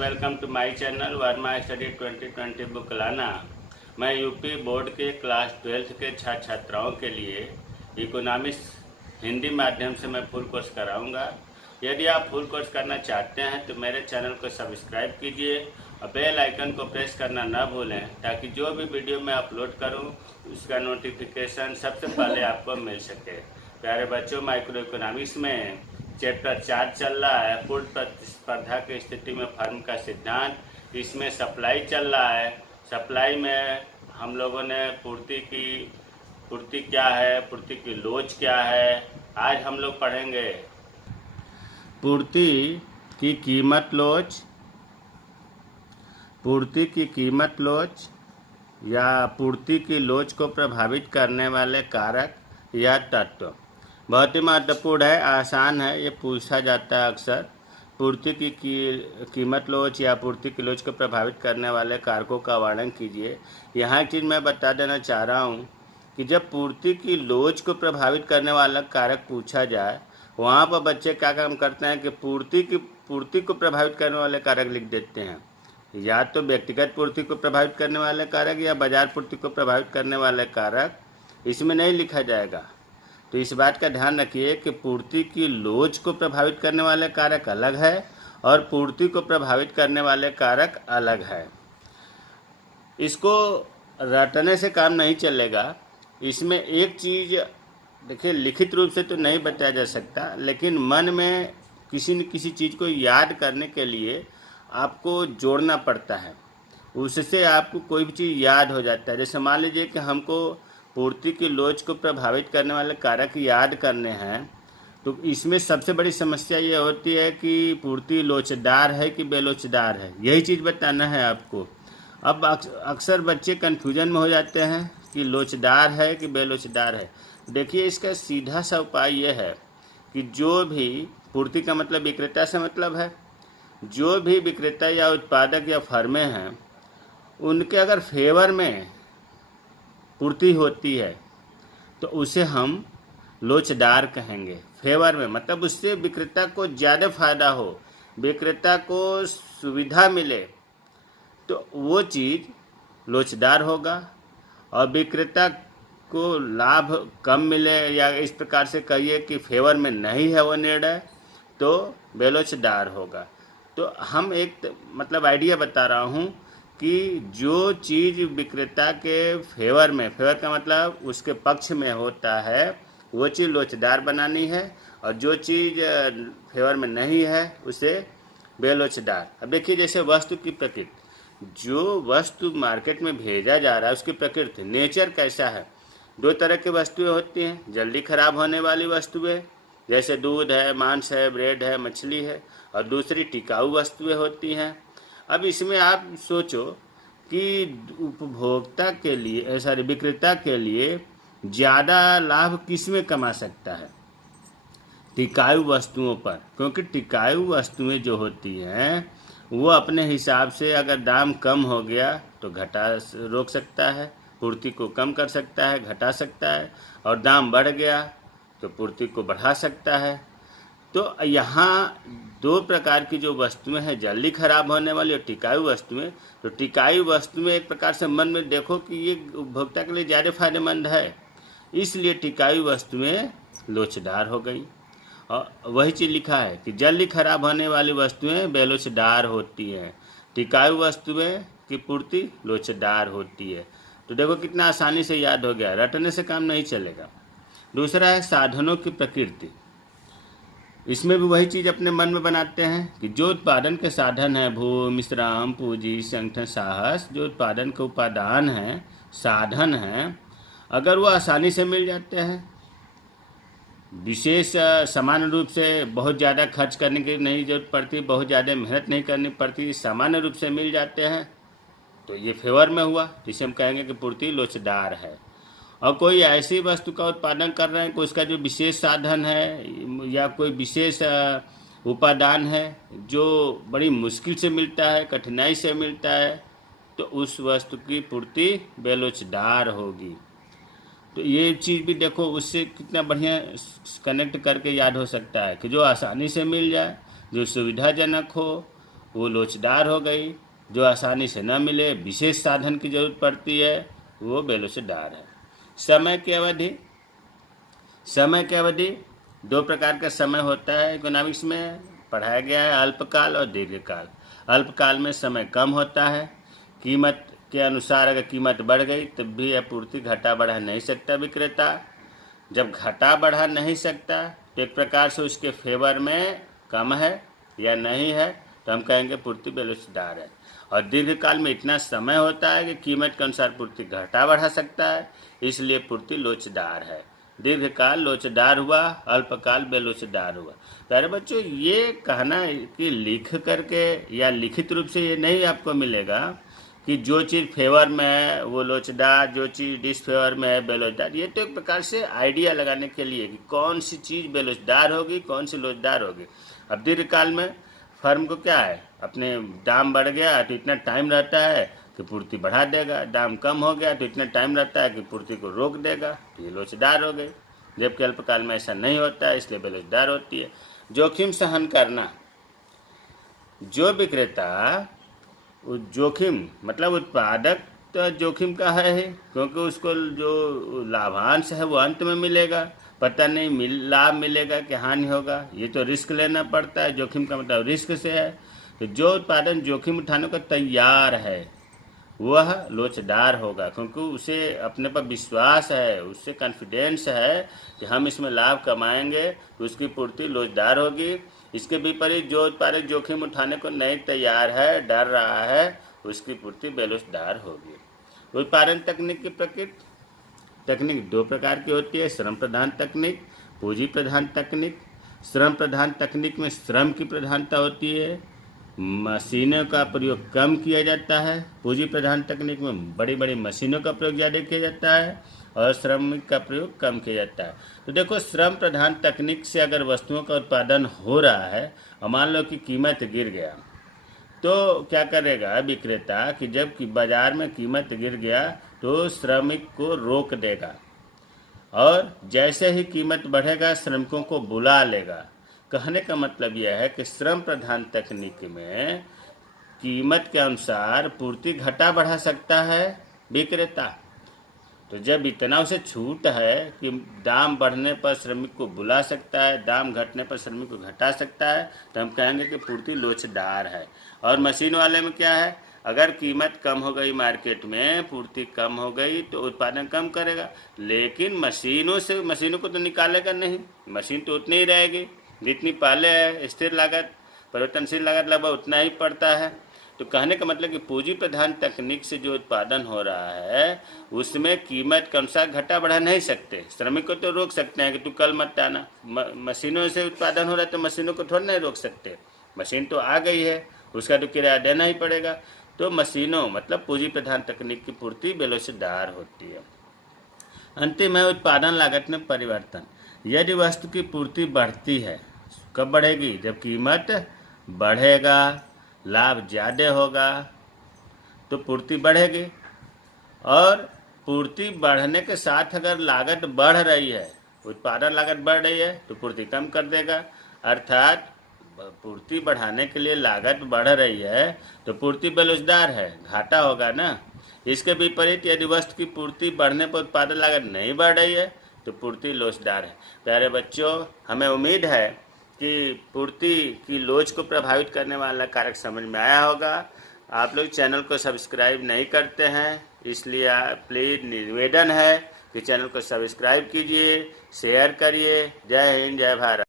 Welcome to my channel Verma study 2020 book लाना। मैं UP board के क्लास 12th के छात्र छात्राओं के लिए इकोनॉमिक्स हिंदी माध्यम से मैं फुल कोर्स कराऊंगा। यदि आप फुल कोर्स करना चाहते हैं तो मेरे चैनल को सब्सक्राइब कीजिए और बेल आइकन को प्रेस करना ना भूलें, ताकि जो भी वीडियो मैं अपलोड करूं उसका नोटिफिकेशन सबसे पहले आपको मिल सके। प्यारे बच्चों, माइक्रो इकोनॉमिक्स में चैप्टर 4 चल रहा है, पूर्ण प्रतिस्पर्धा की स्थिति में फर्म का सिद्धांत। इसमें सप्लाई चल रहा है। सप्लाई में हम लोगों ने पूर्ति क्या है, पूर्ति की लोच क्या है, आज हम लोग पढ़ेंगे। पूर्ति की कीमत लोच, पूर्ति की कीमत लोच या पूर्ति की लोच को प्रभावित करने वाले कारक या तत्व बहुत ही महत्वपूर्ण है, आसान है, ये पूछा जाता है अक्सर। पूर्ति की कीमत लोच या पूर्ति की लोच को प्रभावित करने वाले कारकों का वर्णन कीजिए। यहाँ एक चीज़ मैं बता देना चाह रहा हूँ कि जब पूर्ति की लोच को प्रभावित करने वाला कारक पूछा जाए, वहाँ पर बच्चे क्या काम करते हैं कि पूर्ति को प्रभावित करने वाले कारक लिख देते हैं। या तो व्यक्तिगत पूर्ति को प्रभावित करने वाले कारक या बाजार पूर्ति को प्रभावित करने वाले कारक इसमें नहीं लिखा जाएगा। तो इस बात का ध्यान रखिए कि पूर्ति की लोच को प्रभावित करने वाले कारक अलग है और पूर्ति को प्रभावित करने वाले कारक अलग है। इसको रटने से काम नहीं चलेगा। इसमें एक चीज़ देखिए, लिखित रूप से तो नहीं बताया जा सकता, लेकिन मन में किसी न किसी चीज़ को याद करने के लिए आपको जोड़ना पड़ता है, उससे आपको कोई भी चीज़ याद हो जाता है। जैसे मान लीजिए कि हमको पूर्ति की लोच को प्रभावित करने वाले कारक याद करने हैं, तो इसमें सबसे बड़ी समस्या ये होती है कि पूर्ति लोचदार है कि बेलोचदार है, यही चीज़ बताना है आपको। अब अक्सर बच्चे कन्फ्यूजन में हो जाते हैं कि लोचदार है कि बेलोचदार है। देखिए, इसका सीधा सा उपाय ये है कि जो भी पूर्ति का मतलब विक्रेता से मतलब है, जो भी विक्रेता या उत्पादक या फर्में हैं, उनके अगर फेवर में पूर्ति होती है तो उसे हम लोचदार कहेंगे। फेवर में मतलब उससे विक्रेता को ज़्यादा फायदा हो, विक्रेता को सुविधा मिले, तो वो चीज़ लोचदार होगा। और विक्रेता को लाभ कम मिले या इस प्रकार से कहिए कि फेवर में नहीं है वो निर्णय, तो बेलोचदार होगा। तो हम एक मतलब आइडिया बता रहा हूँ कि जो चीज़ विक्रेता के फेवर में, फेवर का मतलब उसके पक्ष में होता है, वो चीज़ लोचदार बनानी है, और जो चीज़ फेवर में नहीं है उसे बेलोचदार। अब देखिए, जैसे वस्तु की प्रकृति, जो वस्तु मार्केट में भेजा जा रहा है उसकी प्रकृति, नेचर कैसा है। दो तरह की वस्तुएं होती हैं, जल्दी खराब होने वाली वस्तुएं जैसे दूध है, मांस है, ब्रेड है, मछली है, और दूसरी टिकाऊ वस्तुएं होती हैं। अब इसमें आप सोचो कि उपभोक्ता के लिए विक्रेता के लिए ज़्यादा लाभ किस में कमा सकता है? टिकाऊ वस्तुओं पर, क्योंकि टिकाऊ वस्तुएं जो होती हैं वो अपने हिसाब से अगर दाम कम हो गया तो रोक सकता है, पूर्ति को कम कर सकता है, घटा सकता है, और दाम बढ़ गया तो पूर्ति को बढ़ा सकता है। तो यहाँ दो प्रकार की जो वस्तुएं हैं, जल्दी खराब होने वाली और टिकाऊ वस्तुएं। तो टिकाऊ वस्तुएं एक प्रकार से मन में देखो कि ये उपभोक्ता के लिए ज़्यादा फायदेमंद है, इसलिए टिकाऊ वस्तुएं लोचदार हो गई। और वही चीज़ लिखा है कि जल्दी खराब होने वाली वस्तुएं बेलोचदार होती हैं, टिकाऊ वस्तुएं की पूर्ति लोचदार होती है। तो देखो कितना आसानी से याद हो गया, रटने से काम नहीं चलेगा। दूसरा है साधनों की प्रकृति। इसमें भी वही चीज़ अपने मन में बनाते हैं कि जो उत्पादन के साधन है, भूमि, श्रम, पूंजी, संगठन, साहस, जो उत्पादन के उपादान हैं, साधन हैं, अगर वो आसानी से मिल जाते हैं, विशेष सामान्य रूप से बहुत ज़्यादा खर्च करने की नहीं जरूरत पड़ती, बहुत ज़्यादा मेहनत नहीं करनी पड़ती, सामान्य रूप से मिल जाते हैं, तो ये फेवर में हुआ, जिसे हम कहेंगे कि पूर्ति लोचदार है। और कोई ऐसी वस्तु का उत्पादन कर रहे हैं कि उसका जो विशेष साधन है या कोई विशेष उपादान है जो बड़ी मुश्किल से मिलता है, कठिनाई से मिलता है, तो उस वस्तु की पूर्ति बेलोचदार होगी। तो ये चीज़ भी देखो, उससे कितना बढ़िया कनेक्ट करके याद हो सकता है कि जो आसानी से मिल जाए, जो सुविधाजनक हो, वो लोचदार हो गई। जो आसानी से न मिले, विशेष साधन की जरूरत पड़ती है, वो बेलोचदार है। समय की अवधि, समय की अवधि दो प्रकार का समय होता है इकोनॉमिक्स में पढ़ाया गया है, अल्पकाल और दीर्घकाल। अल्पकाल में समय कम होता है, कीमत के अनुसार अगर कीमत बढ़ गई तब भी आपूर्ति घटा बढ़ा नहीं सकता विक्रेता। जब घटा बढ़ा नहीं सकता तो एक प्रकार से उसके फेवर में कम है या नहीं है, तो हम कहेंगे पूर्ति बेलोचदार है। और दीर्घकाल में इतना समय होता है कि कीमत के अनुसार पूर्ति घटा बढ़ा सकता है, इसलिए पूर्ति लोचदार है। दीर्घकाल लोचदार हुआ, अल्पकाल बेलोचदार हुआ। प्यारे बच्चों, ये कहना कि लिख करके या लिखित रूप से ये नहीं आपको मिलेगा कि जो चीज़ फेवर में है वो लोचदार, जो चीज़ डिसफेवर में है बेलोचदार। ये तो एक प्रकार से आइडिया लगाने के लिए कि कौन सी चीज़ बेलोचदार होगी, कौन सी लोचदार होगी। अब दीर्घकाल में फर्म को क्या है, अपने दाम बढ़ गया तो इतना टाइम रहता है कि पूर्ति बढ़ा देगा, दाम कम हो गया तो इतना टाइम रहता है कि पूर्ति को रोक देगा, तो ये लोचदार हो गई। जबकि अल्पकाल में ऐसा नहीं होता है, इसलिए बेलोचदार होती है। जोखिम सहन करना, जो विक्रेता जोखिम मतलब उत्पादक तो जोखिम का है, क्योंकि उसको जो लाभांश है वो अंत में मिलेगा, पता नहीं लाभ मिलेगा कि हानि होगा, ये तो रिस्क लेना पड़ता है। जोखिम का मतलब रिस्क से है। तो जो उत्पादन जोखिम उठाने को तैयार है वह लोचदार होगा, क्योंकि उसे अपने पर विश्वास है, उससे कॉन्फिडेंस है कि हम इसमें लाभ कमाएंगे, तो उसकी पूर्ति लोचदार होगी। इसके विपरीत जो उत्पादक जोखिम उठाने को नहीं तैयार है, डर रहा है, उसकी पूर्ति बेलोचदार होगी। उत्पादन तकनीक की प्रकृति, तकनीक दो प्रकार की होती है, श्रम प्रधान तकनीक, पूंजी प्रधान तकनीक। श्रम प्रधान तकनीक में श्रम की प्रधानता होती है, मशीनों का प्रयोग कम किया जाता है। पूंजी प्रधान तकनीक में बड़ी बड़ी मशीनों का प्रयोग ज़्यादा किया जाता है और श्रमिक का प्रयोग कम किया जाता है। तो देखो, श्रम प्रधान तकनीक से अगर वस्तुओं का उत्पादन हो रहा है और मान लो कि कीमत गिर गया, तो क्या करेगा विक्रेता कि जब कि बाजार में कीमत गिर गया तो श्रमिक को रोक देगा और जैसे ही कीमत बढ़ेगा श्रमिकों को बुला लेगा। कहने का मतलब यह है कि श्रम प्रधान तकनीक में कीमत के अनुसार पूर्ति घटा बढ़ा सकता है विक्रेता। तो जब इतना उसे छूट है कि दाम बढ़ने पर श्रमिक को बुला सकता है, दाम घटने पर श्रमिक को घटा सकता है, तो हम कहेंगे कि पूर्ति लोचदार है। और मशीन वाले में क्या है, अगर कीमत कम हो गई मार्केट में, पूर्ति कम हो गई तो उत्पादन कम करेगा, लेकिन मशीनों को तो निकालेगा नहीं, मशीन तो उतनी ही रहेगी जितनी पहले है। स्थिर लागत, परिवर्तनशील लागत लगभग उतना ही पड़ता है। तो कहने का मतलब कि पूंजी प्रधान तकनीक से जो उत्पादन हो रहा है उसमें कीमत के अनुसार घटा बढ़ा नहीं सकते। श्रमिक को तो रोक सकते हैं कि तू कल मत आना, मशीनों से उत्पादन हो रहा है तो मशीनों को थोड़ा नहीं रोक सकते, मशीन तो आ गई है, उसका तो किराया देना ही पड़ेगा। तो मशीनों मतलब पूंजी प्रधान तकनीक की पूर्ति बेलोचदार होती है। अंतिम है उत्पादन लागत में परिवर्तन। यदि वस्तु की पूर्ति बढ़ती है, कब बढ़ेगी, जब कीमत बढ़ेगा, लाभ ज़्यादा होगा तो पूर्ति बढ़ेगी। और पूर्ति बढ़ने के साथ अगर लागत बढ़ रही है, उत्पादन लागत बढ़ रही है, तो पूर्ति कम कर देगा। अर्थात पूर्ति बढ़ाने के लिए लागत बढ़ रही है तो पूर्ति बेलोचदार है, घाटा होगा ना। इसके विपरीत यदि वस्तु की पूर्ति बढ़ने पर उत्पादन लागत नहीं बढ़ रही है तो पूर्ति लोचदार है। प्यारे बच्चों, हमें उम्मीद है कि पूर्ति की लोच को प्रभावित करने वाला कारक समझ में आया होगा। आप लोग चैनल को सब्सक्राइब नहीं करते हैं, इसलिए प्लीज़ निवेदन है कि चैनल को सब्सक्राइब कीजिए, शेयर करिए। जय हिंद, जय भारत।